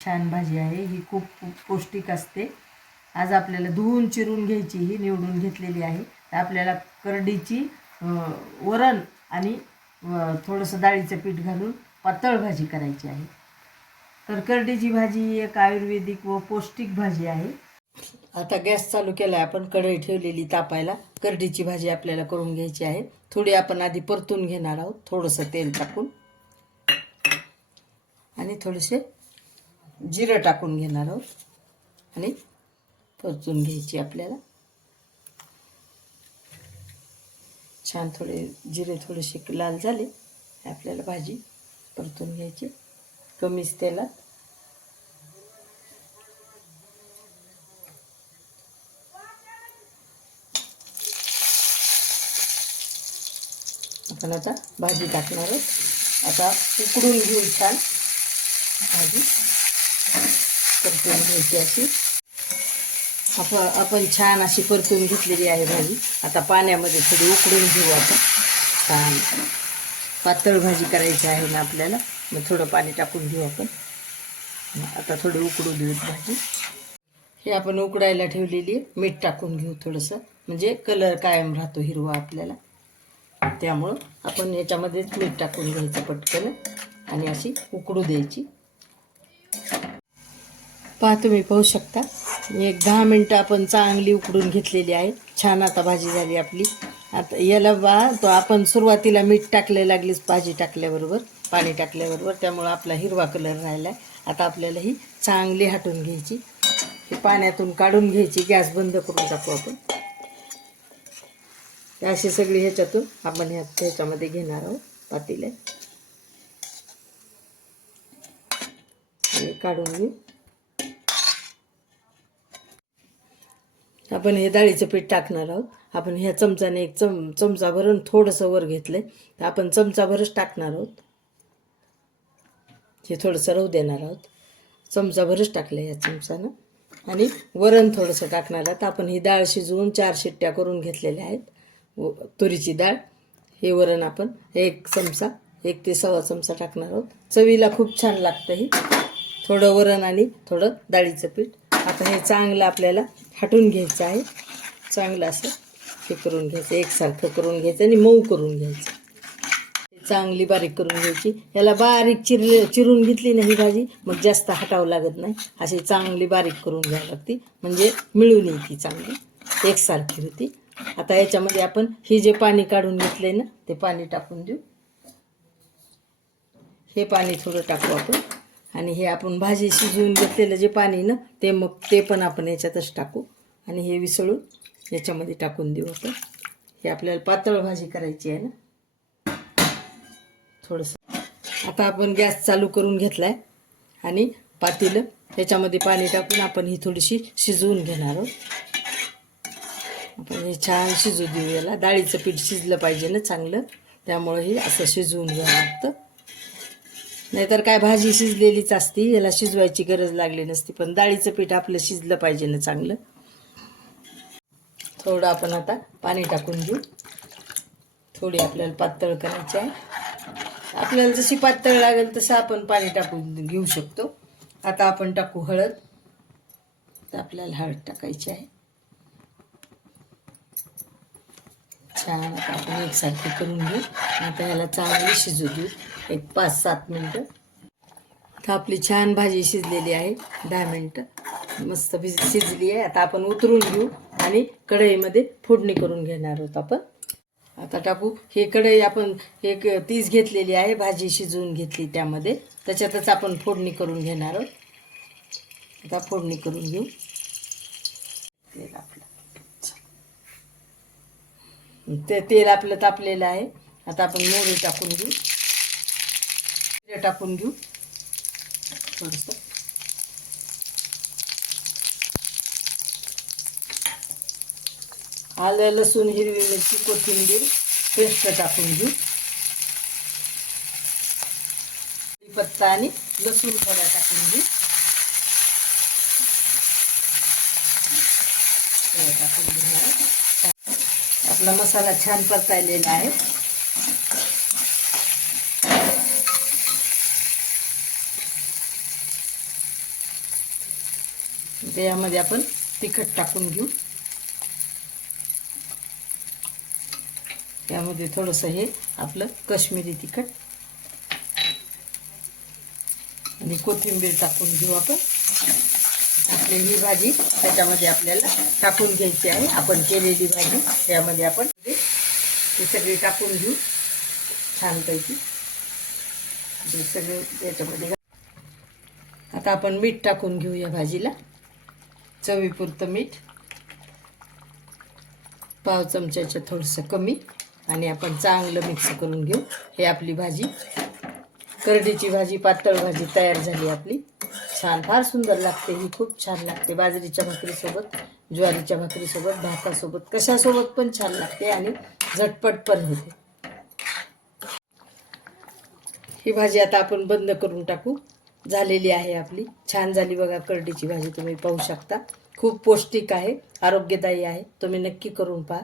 छान भाजी आहे. ही खूप खूप पौष्टिक असते. आज आपल्याला धुवून चिरून घ्यायची ही निवडून घेतलेली आहे. तर आपल्याला करडीची वरण आणि थोडंसं डाळीचं पीठ घालून पातळ भाजी करायची आहे. तर करडीची भाजी ही एक आयुर्वेदिक व पौष्टिक भाजी आहे. आता गॅस चालू केला आहे आपण कढई ठेवलेली तापायला. करडीची भाजी आपल्याला करून घ्यायची आहे. थोडी आपण आधी परतून घेणार आहोत. थोडंसं तेल टाकून. आणि थोडेसे जिरं टाकून घेणार आहोत. आणि परतून घ्यायची आपल्याला. छान थोडे जिरे थोडेसे लाल झाले. आपल्याला भाजी परतून घ्यायची. कमीच तेलात. आपण आता भाजी टाकणार आहोत. आता उकडून घेऊ छान. भाजी. परतून घ्यायची अशी आप आपण छान अशी परतून घेतलेली आहे भाजी. आता पाण्यामध्ये थोडी उकडून घेऊ आपण. छान. पातळ भाजी करायची आहे ना आपल्याला. मग थोडं पाणी टाकून घेऊ आपण. आता थोडी उकडू देऊ भाजी. हे आपण उकडायला ठेवलेली आहे. मीठ टाकून घेऊ थोडंसं. म्हणजे कलर कायम राहतो हिरवा आपल्याला. त्यामुळं आपण याच्यामध्येच मीठ टाकून घ्यायचं पटकन. आणि अशी उकडू द्यायची. पहा तुम्ही पाहू शकता. एक दहा मिनटं आपण चांगली उकडून घेतलेली आहे. छान आता भाजी झाली आपली. आता याला बा तो आपण सुरुवातीला मीठ टाकले लागलीच भाजी टाकल्याबरोबर पाणी टाकल्याबरोबर त्यामुळं आपला हिरवा कलर राहिला आहे आता आपल्याला ही चांगली हाटून घ्यायची. ही पाण्यातून काढून घ्यायची गॅस बंद करून टाकू आपण. अशी सगळी ह्याच्यातून आपण ह्या ह्याच्यामध्ये घेणार आहोत पातीला आणि काढून घेऊ. आपण हे डाळीचं पीठ टाकणार आहोत. आपण ह्या चमचाने एक चम चमचा भरून थोडंसं वर घेतलं तर आपण चमचाभरच टाकणार आहोत. हे थोडंसं राहू देणार आहोत. चमचाभरच टाकलं या चमचानं. आणि वरण थोडंसं टाकणार आहोत. आपण ही डाळ शिजवून चार शिट्ट्या करून घेतलेल्या आहेत. व तुरीची डाळ. हे वरण आपण एक चमचा एक ते सव्वा चमचा टाकणार आहोत. चवीला खूप छान लागतं ही. थोडं वरण आणि थोडं डाळीचं पीठ. आता हे चांगलं आपल्याला हटून घ्यायचं आहे. चांगलं असं हे करून घ्यायचं एकसारखं करून घ्यायचं आणि मऊ करून घ्यायचं. चांगली बारीक करून घ्यायची. याला बारीक चिरले चिरून घेतली ना ही भाजी मग जास्त हटावं लागत नाही. अशी चांगली बारीक करून घ्यावी लागते. म्हणजे मिळून येते चांगली. एकसारखी होती. आता याच्यामध्ये आपण हे जे पाणी काढून घेतलंय ना ते पाणी टाकून देऊ. हे पाणी थोडं टाकू आपण. आणि हे आपण भाजी शिजवून घेतलेलं जे पाणी ना ते मग ते पण आपण याच्यातच टाकू. आणि हे विसळून याच्यामध्ये टाकून देऊ आपण. हे आपल्याला पातळ भाजी करायची आहे ना. थोडंसं. आता आपण गॅस चालू करून घेतला आहे आणि पातेलं त्याच्यामध्ये पाणी टाकून आपण ही थोडीशी शिजवून घेणार आहोत. आपण हे छान शिजू देऊ याला. डाळीचं पीठ शिजलं पाहिजे ना चांगलं. त्यामुळे हे असं शिजवून घ्यावं लागतं. नाहीतर काय भाजी शिजलेलीच असती याला शिजवायची गरज लागली नसती पण डाळीचं पीठ आपलं शिजलं पाहिजे ना चांगलं. थोडं आपण आता पाणी टाकून घेऊ. थोडी आपल्याला पातळ करायची आहे. आपल्याला जशी पातळ लागेल तसं आपण पाणी टाकून घेऊ शकतो. आता आपण टाकू हळद. तर आपल्याला हळद टाकायची आहे. छान आपण एकसारखी करून घेऊ. आता ह्याला चांगली शिजू देऊ. एक पाच सात मिनटं. आता आपली छान भाजी शिजलेली आहे. दहा मिनटं. मस्त भिज शिजली आहे. आता आपण उतरून घेऊ आणि कढईमध्ये फोडणी करून घेणार आहोत आपण. आता टाकू. हे कढई आपण एक तीस घेतलेली आहे. भाजी शिजवून घेतली त्यामध्ये. त्याच्यातच आपण फोडणी करून घेणार आहोत. आता फोडणी करून घेऊ. तेल आपलं. ते तेल आपलं तापलेलं आहे. आता आपण मोहरी टाकून घेऊ. टाकून घेऊ. थोडंसं. आलं लसूण हिरवी मिरची कोथिंबीर पेस्ट टाकून घेऊ. पत्ता आणि लसूण थोडा टाकून घेऊ. टाकून घेऊ. आपला मसाला छान परतायलेला आहे. यामध्ये आपण तिखट टाकून घेऊ. यामध्ये थोडंसं हे आपलं कश्मीरी तिखट. आणि कोथिंबीर टाकून घेऊ आपण. आपली ही भाजी त्याच्यामध्ये आपल्याला टाकून घ्यायची आहे. आपण केलेली भाजी त्यामध्ये आपण ती सगळी टाकून घेऊ छानपैकी. सगळं सगळे याच्यामध्ये घा- आता आपण मीठ टाकून घेऊ या भाजीला. चवीपुरतं मीठ. पाव चमच्याच्या थोडंसं कमी. आणि आपण चांगलं मिक्स करून घेऊ. हे आपली भाजी. करडीची भाजी पातळ भाजी तयार झाली आपली. छान फार सुंदर लागते ही खूप छान लागते. बाजरीच्या भाकरीसोबत ज्वारीच्या भाकरीसोबत भातासोबत कशासोबत पण छान लागते आणि झटपट पण होते. ही भाजी आता आपण बंद करून टाकू. झालेली आहे आपली. छान झाली बघा करडीची भाजी तुम्ही पाहू शकता. खूप पौष्टिक आहे आरोग्यदायी आहे. तुम्ही नक्की करून पहा.